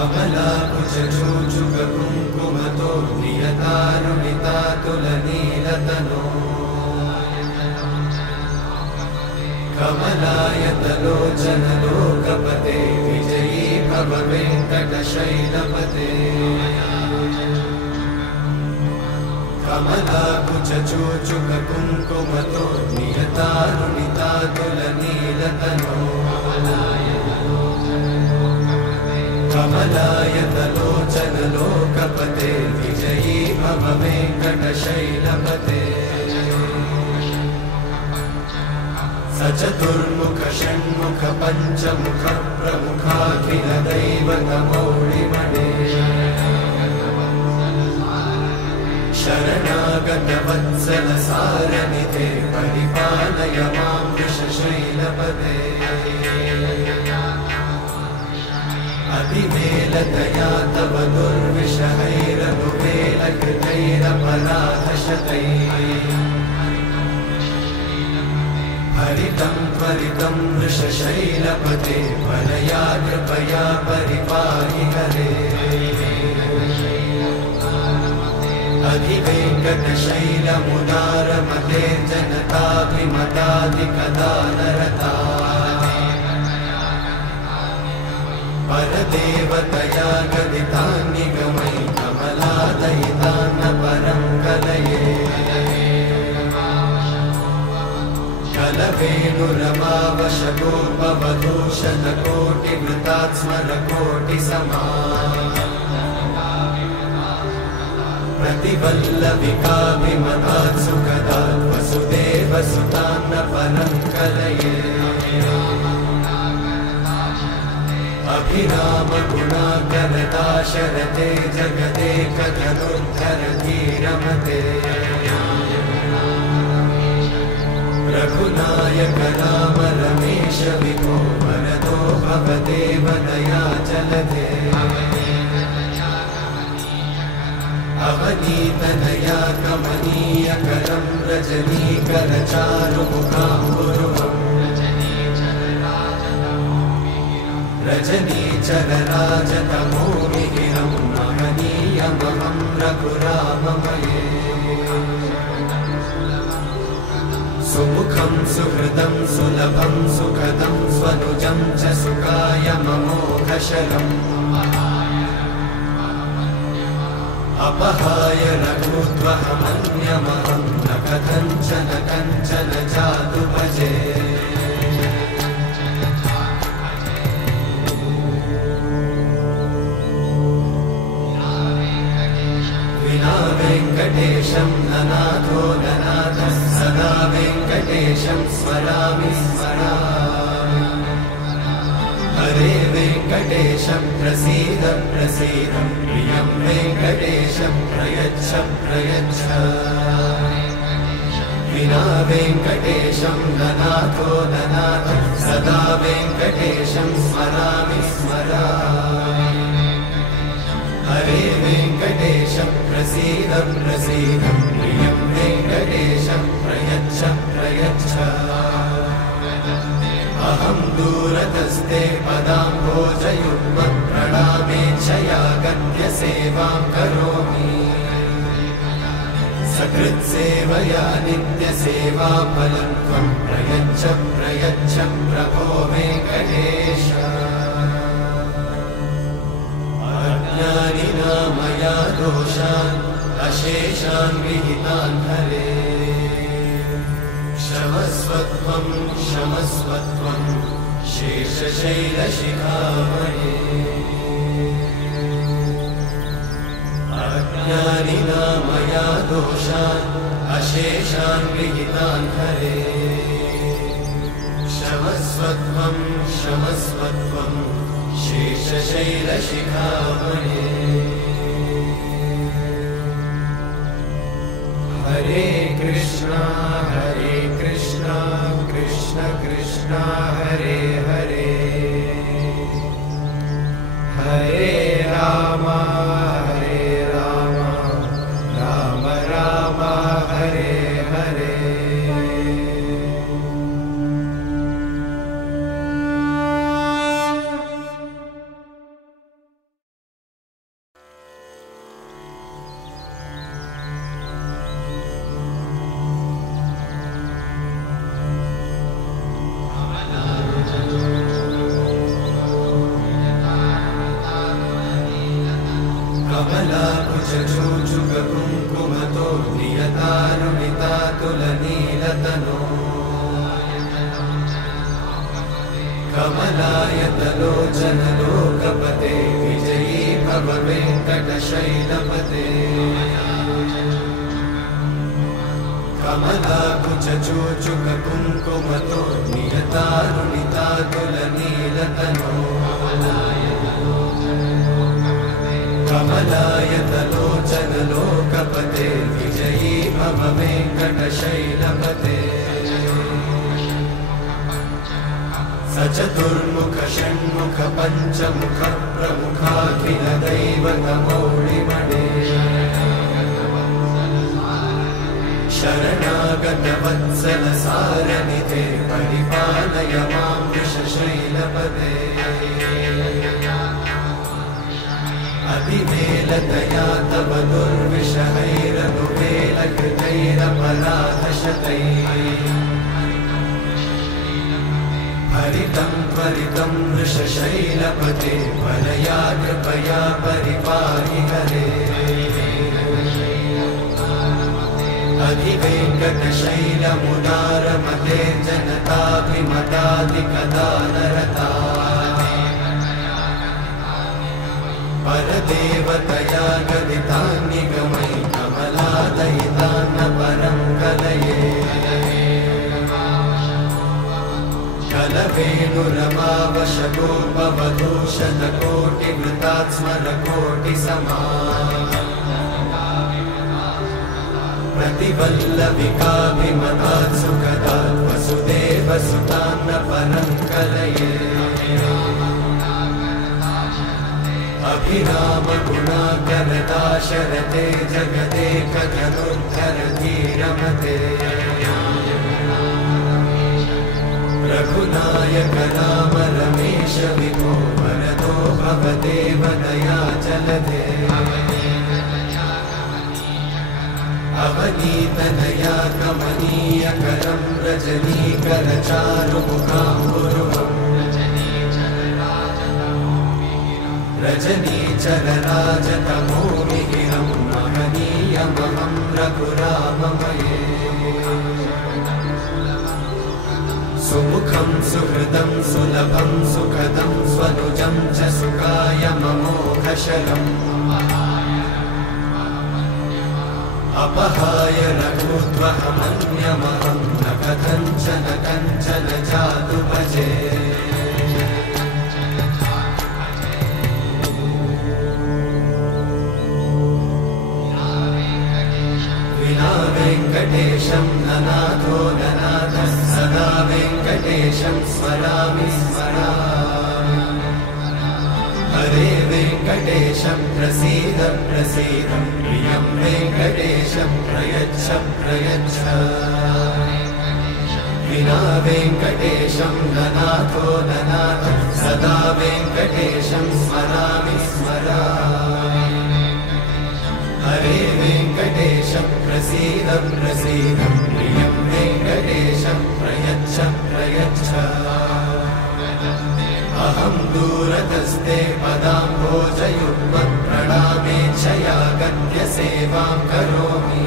कमलाकुचूचुककुङ्कुमतो नियतारुणितातुलनीलतनो कमलायतलोचनलोकपते विजयी भव वेङ्कटशैलपते कमलाकुचूचुककुङ्कुमतो नियतारुणितातुलनीलतनो कमलायतलोचनलोकपते विजयी भव वेङ्कटशैलपते सचतुर्मुख षण्मुख पञ्चमुख प्रमुखाखिलदैवतमौलिमणे शरणागतवत्सलसारनिधे परिपालय मां वृषशैलपते अतिवेलतया तव दुर्विषहैरनुवेलकृतैरपराधशतैः हरितं त्वरितं वृषशैलपते वरया कृपया परिपाहि हरे अधिवेङ्कटशैलमुदारमते जनताभिमताधिकदानरता परदेवतया गदितान्निगमै कमलादयितान्न परं कलये कलवेणुरमावशगोपवधूषणकोटिवृतात्स्मरकोटिसमा प्रतिवल्लविकाभिमतात् सुखदात् वसुदेवसुतान्न परं कलये अभिरामगुणाकरदाशरथे जगदेकधनुर्धरधीरमते रघुनायक राम रमेश विभो वरदो भवदेव दयाचलधे अवनीतनया कमनीयकरं रजनीकरचारुमुखाम्बुरुहम् रजनीचरराजतमोमिहिरं महनीयमहं रघुराममये सुमुखं सुहृदं सुलभं सुखदं स्वनुजं च सुखायममोघशरम् अपहाय रघुत्वहमन्यमहं न कथञ्चन कञ्चन जातु भजे विना वेङ्कटेशं ननाथो ननाथः सदा वेङ्कटेशं स्मरामि स्मरामि हरे वेङ्कटेशं प्रसीद प्रसीद प्रियं वेङ्कटेशं प्रयच्छ प्रयच्छ विना वेङ्कटेशं ननाथो ननाथः सदा वेङ्कटेशं स्मरामि स्मरामि हरे वेङ्कटेशं प्रसीद प्रसीद प्रियं वेङ्कटेशं प्रयच्छ प्रयच्छ अहं दूरतस्ते पदाम्भोजयुग्मप्रणामेच्छया गद्य सेवां करोमि सकृत्सेवया नित्यसेवाफलं त्वं प्रयच्छ प्रयच्छ प्रभो वेङ्कटेश अज्ञानिना मया दोषान् अशेषान् विहितान् हरे क्षमस्वत्वं क्षमस्वत्वं शेषशैलशिखामणे अज्ञानिना मया दोषान् अशेषान् विहितान् हरे क्षमस्वत्वं क्षमस्वत्वं शेषशैलशिखामणे हरे कृष्णा कृष्ण कृष्ण हरे हरे हरे राम राम राम हरे कमलाकुचूचुककुङ्कुमतो नियतानुनितातुलनीलतनो कमलायतलोचनलोकपते विजयी भव वेङ्कटशैलपते कमलाकुचूचुककुङ्कुमतो नियतानुनितातुलनीलतनो कमलायतलोचनलोकपते विजयी भव वेङ्कटशैलपते सचतुर्मुख षण्मुख पञ्चमुख प्रमुखाखिल दैवतमौळिमणे शरणागत वत्सल सारनिधे परिपालय मां वृषशैलपते अतिवेलतया तव दुर्विषहैरनुवेलकृतैरपराधशतैः हरितं त्वरितं वृषशैलपते परया कृपया परिपाहि हरे अधिवेङ्कटशैलमुदारमते जनताभिमतादिकदानरता परदेवतया गदितान्निगमै कमलादयितान्न परं कलये कलवेणुरमावशतोपवधूशतकोटिवृतात्स्मरकोटिसमा प्रतिवल्लविकाभिमतात् सुखदात् वसुदेवसुतान्न परं कलये अभिरामगुणाकरदाशरथे जगदेकधनुर्धरधीरमते रघुनायक राम रमेश विभो वरदो भवदेव दयाचलधे अवनीतनया कमनीयकरं रजनीकरचारुमुखाम्बुरुहम् रजनीचरराजतमोमिहिरं महनीयमहं रघुराममये सुमुखं सुहृदं सुलभं सुखदं स्वनुजं च सुखायममोघशरम् अपहाय रघुत्वहमन्यमहं न कथञ्चन कञ्चन जातु भजे विना वेङ्कटेशं ननाथो ननाथः सदा वेङ्कटेशं स्मरामि स्मरामि हरे वेङ्कटेशं प्रसीद प्रसीद प्रियं वेङ्कटेशं प्रयच्छ प्रयच्छ विना वेङ्कटेशं ननाथो ननाथः सदा वेङ्कटेशं स्मरामि स्मरामि हरे वेङ्कटेशं प्रसीद प्रसीद प्रियं वेङ्कटेशं प्रयच्छ प्रयच्छ अहं दूरतस्ते पदाम्भोजयुग्मं प्रणामेच्छया गद्य सेवां करोमि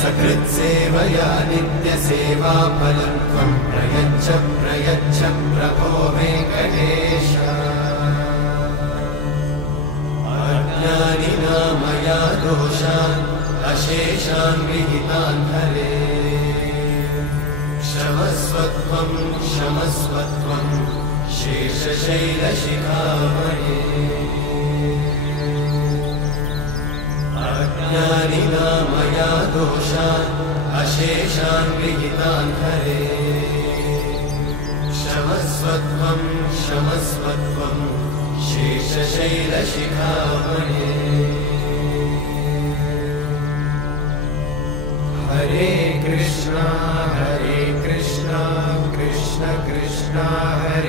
सकृत्सेवया नित्यसेवाफलं त्वं प्रयच्छ प्रयच्छ प्रभो वेङ्कटेश अज्ञानिना मया दोषान् अशेषान् विहितान् हरे क्षमस्वत्वं क्षमस्वत्वं शेषशैलशिखामणे अज्ञानिना मया दोषान् अशेषान् विहितान् हरे क्षमस्वत्वं क्षमस्वत्वं शेषशैलशिखामणे हरे कृष्णा कृष्ण कृष्ण हरे